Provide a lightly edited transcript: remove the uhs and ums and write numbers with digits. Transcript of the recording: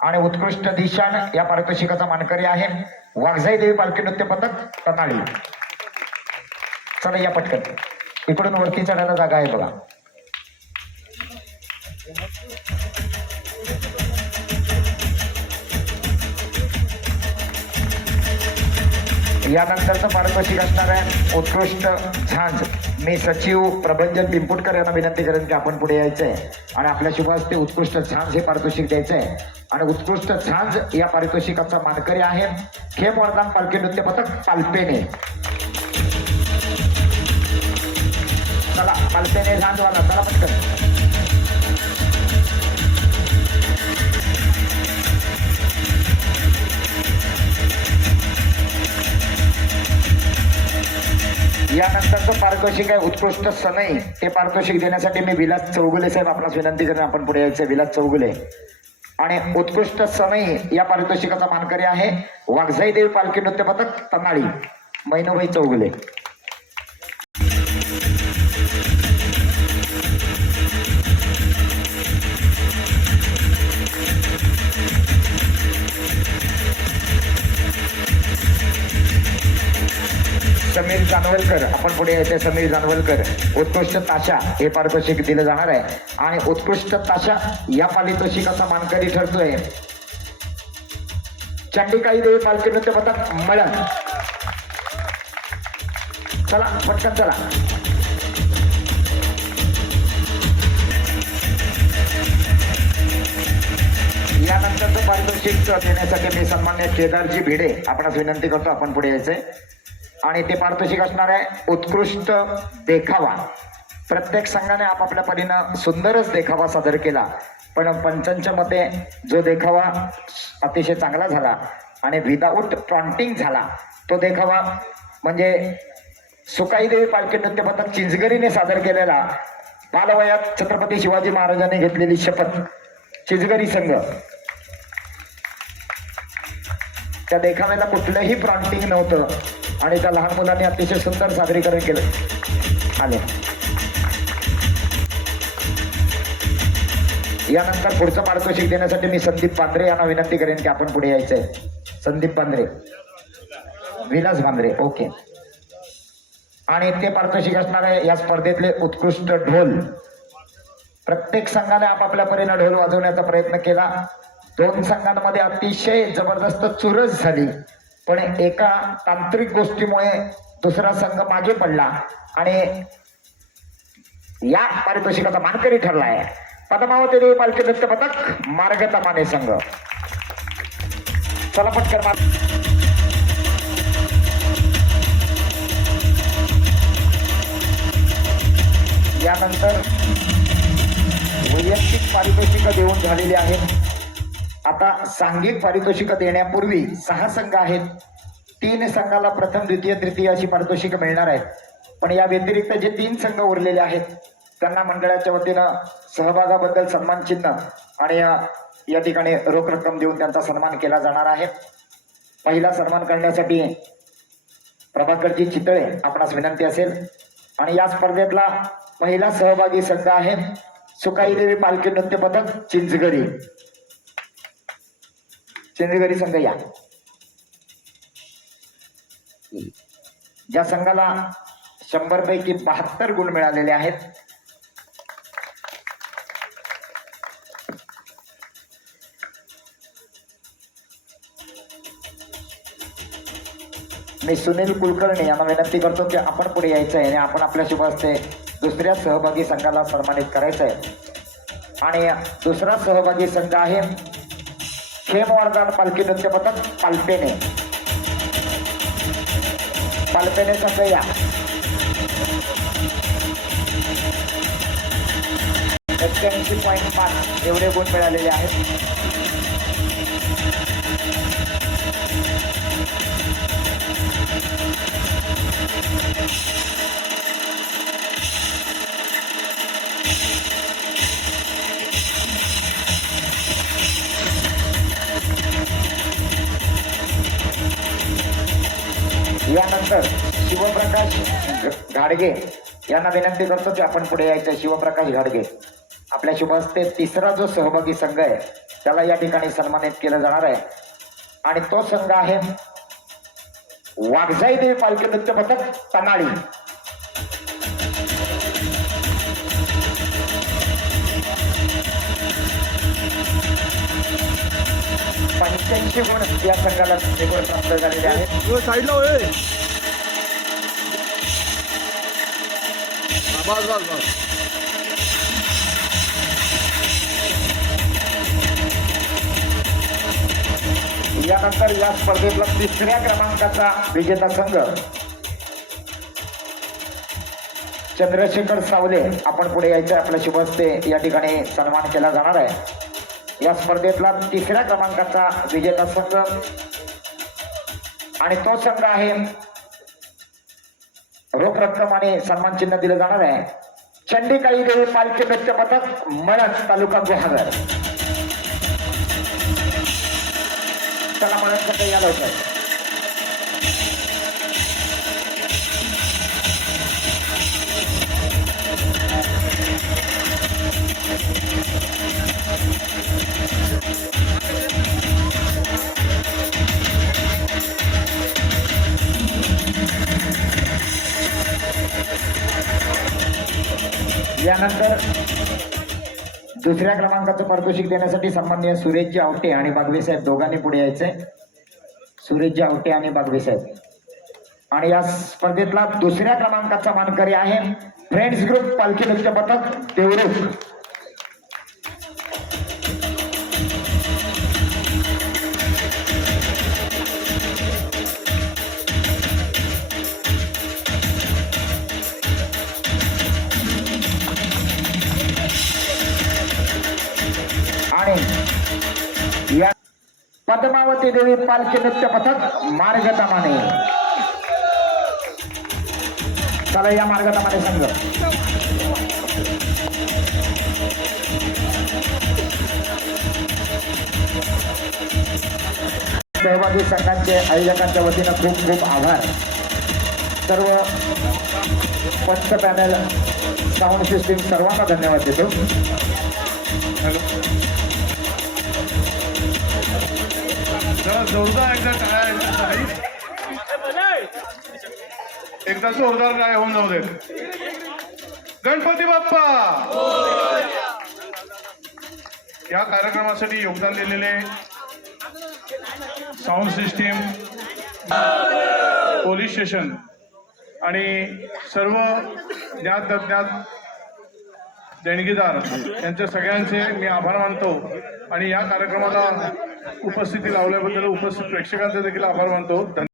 आणि उत्कृष्ट दिशान या पारितोषिकाचा मानकरी आहे वाघजाई देवी पालखी नृत्य पथक तनाळी. चला या पटकन, इकडून वरती चढायला जागा आहे बघा. यानंतरचं पारितोषिक असणार आहे उत्कृष्ट झांज. मी सचिव प्रभंजन पिंपुटकर यांना विनंती करेन की आपण पुढे यायचंय आणि आपल्या शुभ हस्ते उत्कृष्ट झांज हे पारितोषिक द्यायचंय. आणि उत्कृष्ट झांज या पारितोषिकाचा मानकरी आहे खेम वर्धन पालखी नृत्य पथक पालपेने. चला पालपेने झांजवाला, चला पटकन. यानंतरचं पारितोषिक आहे उत्कृष्ट सनई. ते पारितोषिक देण्यासाठी मी विलास चौगुले साहेब आपणास विनंती करेन आपण पुढे यायचं. विलास चौगुले. आणि उत्कृष्ट सनई या पारितोषिकाचा मानकरी आहे वाघजाई देवी पालखी नृत्य पथक तनाळी मैनूभाई चौगुले. समीर जानवलकर आपण पुढे यायचे. समीर जानवलकर. उत्कृष्ट ताशा हे पारितोषिक दिलं जाणार आहे आणि उत्कृष्ट ताशा या पारितोषिकाचा मानकरी ठरतोय चंडिकाई देवी पालखी नृत्य पथक मळण. चला पटकन चला. यानंतरचं पारितोषिक देण्यासाठी मी सन्मान्य केदारजी भिडे आपणास विनंती करतो आपण पुढे यायचंय. आणि ते पारितोषिक असणार आहे उत्कृष्ट देखावा. प्रत्येक संघाने आपापल्या परीनं सुंदरच देखावा सादर केला, पण पंचांच्या मते जो देखावा अतिशय चांगला झाला आणि विदाऊट टॉन्टिंग झाला तो देखावा म्हणजे सुकाई देवी पालखी नृत्य पथक चिंचगरीने सादर केलेला बालवयात छत्रपती शिवाजी महाराजांनी घेतलेली शपथ चिंचगरी संघ. त्या देखाव्याला कुठलंही प्रॉन्टिंग नव्हतं आणि त्या लहान मुलांनी अतिशय सुंदर सादरीकरण केलं. आले. यानंतर पुढचं पारितोषिक देण्यासाठी मी संदीप बांद्रे यांना विनंती करेन की आपण पुढे यायचंय. संदीप बांद्रे. विलास बांद्रे. ओके. आणि ते पारितोषिक असणार आहे या स्पर्धेतले उत्कृष्ट ढोल. प्रत्येक संघाने आपापल्या परीने ढोल वाजवण्याचा प्रयत्न केला. दोन संघांमध्ये अतिशय जबरदस्त चुरस झाली, पण एका तांत्रिक गोष्टीमुळे दुसरा संघ मागे पडला आणि या पारितोषिकाचा मानकरी ठरला आहे पद्मावती देवी पालखी नृत्य पथक मार्गता माने संघ. चला पटकन. यानंतर वैयक्तिक पारितोषिक देऊन झालेली आहेत. आता सांघिक पारितोषिक देण्यापूर्वी 6 संघ आहेत. 3 संघाला प्रथम द्वितीय तृतीय अशी पारितोषिक मिळणार आहेत. पण या व्यतिरिक्त जे 3 संघ उरलेले आहेत त्यांना मंडळाच्या वतीनं सहभागाबद्दल सन्मान चिन्ह आणि या ठिकाणी रोख रक्कम देऊन त्यांचा सन्मान केला जाणार आहे. पहिला सन्मान करण्यासाठी प्रभाकरजी चितळे आपणास विनंती असेल. आणि या स्पर्धेतला पहिला सहभागी संघ आहे सुकाई देवी पालखी नृत्य पथक चिंचगरी. चिंचगरी संघ या. ज्या संघाला 100 पैकी 72 गुण मिळालेले आहेत. मी सुनील कुलकर्णी यांना विनंती करतो की आपण पुढे यायचं आहे आणि आपण आपल्या शुभ हस्ते दुसऱ्या सहभागी संघाला सन्मानित करायचं आहे. आणि दुसरा सहभागी संघ आहे खेमवर्धन पालखी नृत्य पथक पालपेने. पालपेने संघ या. 81.5 एवढे गुण मिळालेले आहेत. यानंतर शिवप्रकाश घाडगे यांना विनंती करतो की आपण पुढे यायचं. शिवप्रकाश घाडगे आपल्या शुभ हस्ते तिसरा जो सहभागी संघ आहे त्याला या ठिकाणी सन्मानित केलं जाणार आहे आणि तो संघ आहे वाघजाई देवी पालखी नृत्य पथक तनाळी. पंच्याऐंशी गुण या संघाला गुण प्राप्त झालेले आहेत. साईडला होय. बस बस बस. यानंतर या स्पर्धेतला तिसऱ्या क्रमांकाचा विजेता संघ चंद्रशेखर सावले आपण पुढे यायचं. आपल्या शुभ हस्ते या ठिकाणी सन्मान केला जाणार आहे. या स्पर्धेतला तिसऱ्या क्रमांकाचा विजेता संघ आणि तो संघ आहे रोख रक्कम आणि सन्मान चिन्ह दिलं जाणार आहे चंडिकाई देवी पालखी नृत्य पथक मळद तालुका गुहागर. चला मळद यायला होतं. यानंतर दुसऱ्या क्रमांकाचं पारितोषिक देण्यासाठी सन्माननीय सुरेशजी आवटे आणि बागवे साहेब दोघांनी पुढे यायचे. सुरेशजी आवटे आणि बागवे साहेब. आणि या स्पर्धेतला दुसऱ्या क्रमांकाचा मानकरी आहे फ्रेंड्स ग्रुप पालखी नृत्य पथक देवरुख. आणि या पद्मावती देवी पालखी नृत्य पथक मार्गतामाने. चला या मार्गतामाने संघ. सहभागी संघांचे आयोजकांच्या वतीनं खूप खूप आभार. सर्व पंच पॅनल साऊंड सिस्टीम सर्वांना धन्यवाद देतो. जोरदार एकदा जोरदार काय होऊन जाऊ दे. गणपती बाप्पा. या कार्यक्रमासाठी योगदान दिलेले साऊंड सिस्टीम, पोलीस स्टेशन आणि सर्व ज्ञात अज्ञात देणगीदार यांच्या सगळ्यांचे मी आभार मानतो आणि या कार्यक्रमाला उपस्थिती लावल्याबद्दल उपस्थित प्रेक्षकांचे देखील आभार मानतो.